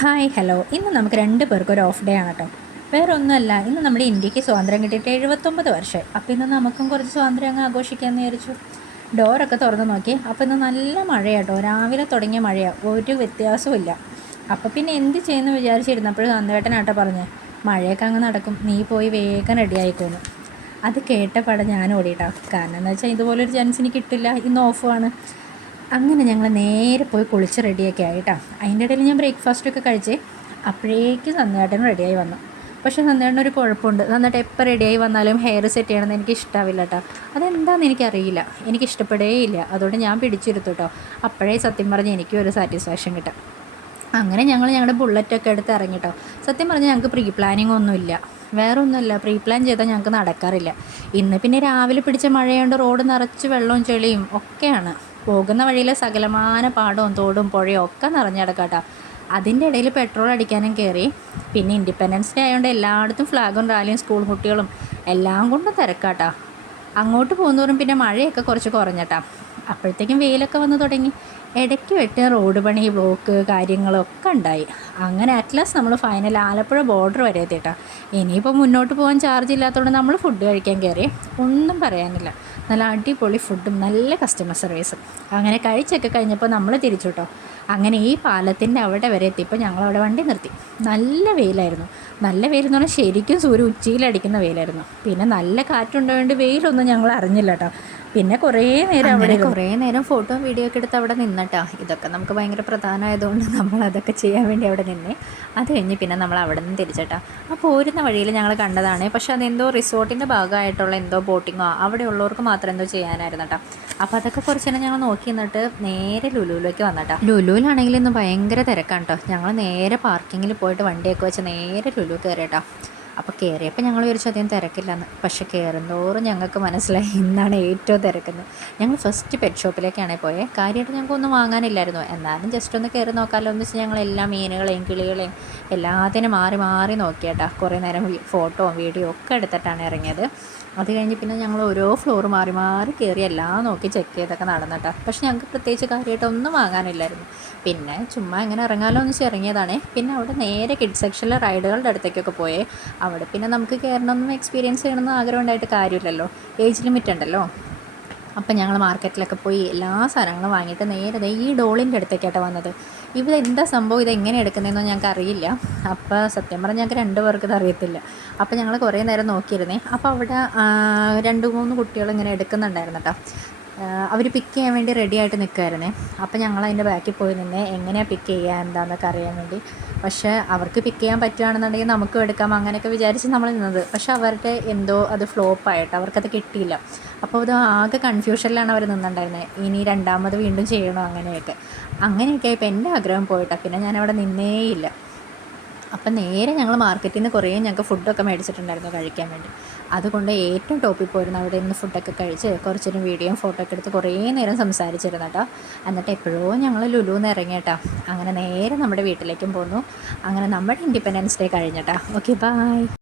Hi hello ഇന്ന് നമുക്ക് രണ്ട് പേർക്ക് ഒരു ഓഫ് ഡേ ആണ് കേട്ടോ. വേറെ ഒന്നുമല്ല, ഇന്ന് നമ്മുടെ ഇന്ത്യക്ക് സ്വാതന്ത്ര്യം കിട്ടിയിട്ട് 79 വർഷമായി. അപ്പോൾ ഇന്ന് നമുക്കും കുറച്ച് സ്വാതന്ത്ര്യം അങ്ങ് ആഘോഷിക്കാമെന്ന് വിചാരിച്ചു. ഡോറൊക്കെ തുറന്ന് നോക്കി. അപ്പോൾ ഇന്ന് നല്ല മഴയാട്ടോ, രാവിലെ തുടങ്ങിയ മഴയാണ്, ഒരു വ്യത്യാസവും ഇല്ല. അപ്പോൾ പിന്നെ എന്ത് ചെയ്യുമെന്ന് വിചാരിച്ചിരുന്നപ്പോൾ നന്ദേട്ടനാട്ടോ പറഞ്ഞ്, മഴയൊക്കെ അങ്ങ് നടക്കും, നീ പോയി വേഗം റെഡി ആയിക്കോന്നു. അത് കേട്ടപാടെ ഞാൻ ഓടിയിട്ടാ. കാരണം എന്ന് വെച്ചാൽ ഇതുപോലൊരു ചാൻസ് എനിക്ക് കിട്ടില്ല, ഇന്ന് ഓഫുമാണ്. അങ്ങനെ ഞങ്ങൾ നേരെ പോയി കുളിച്ച് റെഡിയൊക്കെ ആയിട്ടാ. അതിൻ്റെ ഇടയിൽ ഞാൻ ബ്രേക്ക്ഫാസ്റ്റൊക്കെ കഴിച്ച് അപ്പോഴേക്ക് സന്ധ്യാട്ടനും റെഡിയായി വന്നു. പക്ഷേ സന്ധ്യാട്ടൻ ഒരു കുഴപ്പമുണ്ട്, നന്നായിട്ട് എപ്പോൾ റെഡിയായി വന്നാലും ഹെയർ സെറ്റ് ചെയ്യണമെന്ന് എനിക്ക് ഇഷ്ടമാവില്ല കേട്ടോ. അതെന്താണെന്ന് എനിക്കറിയില്ല, എനിക്ക് ഇഷ്ടപ്പെടുകയില്ല. അതുകൊണ്ട് ഞാൻ പിടിച്ചിരുത്തു കേട്ടോ. അപ്പോഴേ സത്യം പറഞ്ഞ് എനിക്കും ഒരു സാറ്റിസ്ഫാക്ഷൻ കിട്ടും. അങ്ങനെ ഞങ്ങൾ ഞങ്ങളുടെ ബുള്ളറ്റൊക്കെ എടുത്ത് ഇറങ്ങിട്ടോ. സത്യം പറഞ്ഞാൽ ഞങ്ങൾക്ക് പ്രീ പ്ലാനിങ് ഒന്നുമില്ല, വേറെ ഒന്നുമില്ല. പ്രീ പ്ലാൻ ചെയ്താൽ ഞങ്ങൾക്ക് നടക്കാറില്ല. ഇന്ന് പിന്നെ രാവിലെ പിടിച്ച മഴയുണ്ട്, റോഡ് നിറച്ച് വെള്ളവും ചെളിയും ഒക്കെയാണ്. പോകുന്ന വഴിയിലെ സകലമാന പാടവും തോടും പുഴയും ഒക്കെ നിറഞ്ഞടക്കാട്ടോ. അതിൻ്റെ ഇടയിൽ പെട്രോൾ അടിക്കാനും കയറി. പിന്നെ ഇൻഡിപെൻഡൻസ് ഡേ ആയതുകൊണ്ട് എല്ലായിടത്തും ഫ്ലാഗും റാലിയും സ്കൂൾ കുട്ടികളും എല്ലാം കൊണ്ടും തിരക്കാട്ടാ. അങ്ങോട്ട് പോകുന്നവരും പിന്നെ മഴയൊക്കെ കുറച്ച് കുറഞ്ഞട്ടാ. അപ്പോഴത്തേക്കും വെയിലൊക്കെ വന്ന് തുടങ്ങി. ഇടയ്ക്ക് വെട്ട് റോഡ് പണി, ബ്ലോക്ക് കാര്യങ്ങളൊക്കെ ഉണ്ടായി. അങ്ങനെ അറ്റ്ലാസ്റ്റ് നമ്മൾ ഫൈനൽ ആലപ്പുഴ ബോർഡർ വരെ എത്തിയിട്ടാ. ഇനിയിപ്പോൾ മുന്നോട്ട് പോകാൻ ചാർജ് ഇല്ലാത്തതുകൊണ്ട് നമ്മൾ ഫുഡ് കഴിക്കാൻ കയറി. ഒന്നും പറയാനില്ല, നല്ല അടിപൊളി ഫുഡും നല്ല കസ്റ്റമർ സർവീസും. അങ്ങനെ കഴിച്ചൊക്കെ കഴിഞ്ഞപ്പോൾ നമ്മൾ തിരിച്ചു കേട്ടോ. അങ്ങനെ ഈ പാലത്തിൻ്റെ അവിടെ വരെ എത്തിയപ്പോൾ ഞങ്ങളവിടെ വണ്ടി നിർത്തി. നല്ല വെയിലായിരുന്നു. നല്ല വെയിലെന്ന് പറഞ്ഞാൽ ശരിക്കും സൂര്യ ഉച്ചയിലടിക്കുന്ന വെയിലായിരുന്നു. പിന്നെ നല്ല കാറ്റുണ്ടായതുകൊണ്ട് വെയിലൊന്നും ഞങ്ങൾ അറിഞ്ഞില്ല കേട്ടോ. പിന്നെ കുറേ നേരം ഫോട്ടോയും വീഡിയോ ഒക്കെ എടുത്ത് അവിടെ നിന്നിട്ടാ. ഇതൊക്കെ നമുക്ക് ഭയങ്കര പ്രധാനമായതുകൊണ്ട് നമ്മൾ അതൊക്കെ ചെയ്യാൻ വേണ്ടി അവിടെ നിന്നേ. അത് കഴിഞ്ഞ് പിന്നെ നമ്മൾ അവിടെ നിന്ന് തിരിച്ചിട്ടാ. ആ പോരുന്ന വഴിയിൽ ഞങ്ങൾ കണ്ടതാണ്. പക്ഷേ അതെന്തോ റിസോർട്ടിൻ്റെ ഭാഗമായിട്ടുള്ള എന്തോ ബോട്ടിങ്ങോ അവിടെ ഉള്ളവർക്ക് മാത്രം എന്തോ ചെയ്യാനായിരുന്നു കേട്ടോ. അപ്പോൾ അതൊക്കെ കുറച്ച് നേരം ഞങ്ങൾ നോക്കി നിന്നിട്ട് നേരെ ലുലുവിലേക്ക് വന്നിട്ടാ. ലുലുവിലാണെങ്കിൽ ഇന്ന് ഭയങ്കര തിരക്കാണ് കേട്ടോ. ഞങ്ങൾ നേരെ പാർക്കിങ്ങിൽ പോയിട്ട് വണ്ടിയൊക്കെ വെച്ച് നേരെ ലുലു കയറിയിട്ടാ. അപ്പോൾ കയറിയപ്പോൾ ഞങ്ങൾ വിചാരിച്ചു അധികം തിരക്കില്ലെന്ന്. പക്ഷേ കയറുന്നതോറും ഞങ്ങൾക്ക് മനസ്സിലായി ഇന്നാണ് ഏറ്റവും തിരക്കുന്നത്. ഞങ്ങൾ ഫസ്റ്റ് പെറ്റ് ഷോപ്പിലേക്കാണ് പോയത്. കാര്യമായിട്ട് ഞങ്ങൾക്കൊന്നും വാങ്ങാനില്ലായിരുന്നു, എന്നാലും ജസ്റ്റ് ഒന്ന് കയറി നോക്കാമല്ലോ എന്ന് വെച്ചാൽ ഞങ്ങളെല്ലാ മീനുകളെയും കിളികളെയും എല്ലാത്തിനും മാറി മാറി നോക്കിയേട്ടാ. കുറേ നേരം ഫോട്ടോയും വീഡിയോ ഒക്കെ എടുത്തിട്ടാണ് ഇറങ്ങിയത്. അത് കഴിഞ്ഞ് പിന്നെ ഞങ്ങൾ ഓരോ ഫ്ലോർ മാറി മാറി കയറി എല്ലാം നോക്കി ചെക്ക് ചെയ്തൊക്കെ നടന്നിട്ടാ. പക്ഷെ ഞങ്ങൾക്ക് പ്രത്യേകിച്ച് കാര്യമായിട്ടൊന്നും വാങ്ങാനില്ലായിരുന്നു. പിന്നെ ചുമ്മാ ഇങ്ങനെ ഇറങ്ങാമല്ലോ എന്ന് വെച്ച് ഇറങ്ങിയതാണ്. പിന്നെ അവിടെ നേരെ കിഡ്സ് സെക്ഷനിലെ റൈഡുകളുടെ അടുത്തേക്കൊക്കെ പോയേ. അവിടെ പിന്നെ നമുക്ക് കയറണമെന്നും എക്സ്പീരിയൻസ് ചെയ്യണമെന്നും ആഗ്രഹം ഉണ്ടായിട്ട് കാര്യമില്ലല്ലോ, ഏജ് ലിമിറ്റ് ഉണ്ടല്ലോ. അപ്പം ഞങ്ങൾ മാർക്കറ്റിലൊക്കെ പോയി എല്ലാ സാധനങ്ങളും വാങ്ങിയിട്ട് നേരെ ഈ ഡോളിൻ്റെ അടുത്തേക്കായിട്ട് വന്നത്. എന്താ സംഭവം, ഇതെങ്ങനെ എടുക്കുന്നതെന്നോ ഞങ്ങൾക്ക് അറിയില്ല. അപ്പോൾ സത്യം പറഞ്ഞാൽ ഞങ്ങൾക്ക് 2 പേർക്ക് ഇത് അറിയത്തില്ല. അപ്പോൾ ഞങ്ങൾ കുറേ നേരം നോക്കിയിരുന്നേ. അപ്പോൾ അവിടെ 2-3 കുട്ടികൾ ഇങ്ങനെ എടുക്കുന്നുണ്ടായിരുന്നു കേട്ടോ. അവർ പിക്ക് ചെയ്യാൻ വേണ്ടി റെഡി ആയിട്ട് നിൽക്കുമായിരുന്നേ. അപ്പോൾ ഞങ്ങൾ അതിൻ്റെ ബാക്കിൽ പോയി നിന്നേ, എങ്ങനെയാണ് പിക്ക് ചെയ്യുക എന്താണെന്നൊക്കെ അറിയാൻ വേണ്ടി. പക്ഷേ അവർക്ക് പിക്ക് ചെയ്യാൻ പറ്റുകയാണെന്നുണ്ടെങ്കിൽ നമുക്കും എടുക്കാം അങ്ങനെയൊക്കെ വിചാരിച്ച് നമ്മൾ നിന്നത്. പക്ഷേ അവരുടെ എന്തോ അത് ഫ്ലോപ്പായിട്ട് അവർക്കത് കിട്ടിയില്ല. അപ്പോൾ അത് ആകെ കൺഫ്യൂഷനിലാണ് അവർ നിന്നിട്ടുണ്ടായിരുന്നത്. ഇനി രണ്ടാമത് വീണ്ടും ചെയ്യണോ അങ്ങനെയൊക്കെ ആയപ്പോൾ എൻ്റെ ആഗ്രഹം പോയിട്ടാണ്. പിന്നെ ഞാനവിടെ നിന്നേയില്ല. അപ്പം നേരെ ഞങ്ങൾ മാർക്കറ്റിൽ നിന്ന് കുറേ ഞങ്ങൾക്ക് ഫുഡൊക്കെ മേടിച്ചിട്ടുണ്ടായിരുന്നു കഴിക്കാൻ വേണ്ടി. അതുകൊണ്ട് ഏറ്റവും ടോപ്പിൽ പോയിരുന്നു അവിടെ നിന്ന് ഫുഡൊക്കെ കഴിച്ച് കുറച്ചൊരു വീഡിയോയും ഫോട്ടോ ഒക്കെ എടുത്ത് കുറേ നേരം സംസാരിച്ചിരുന്നു കേട്ടോ. എന്നിട്ട് എപ്പോഴോ ഞങ്ങൾ ലുലുന്ന് ഇറങ്ങിയിട്ടാ. അങ്ങനെ നേരെ നമ്മുടെ വീട്ടിലേക്കും പോന്നു. അങ്ങനെ നമ്മുടെ ഇൻഡിപെൻഡൻസ് ഡേ കഴിഞ്ഞിട്ടാ. Okay, by.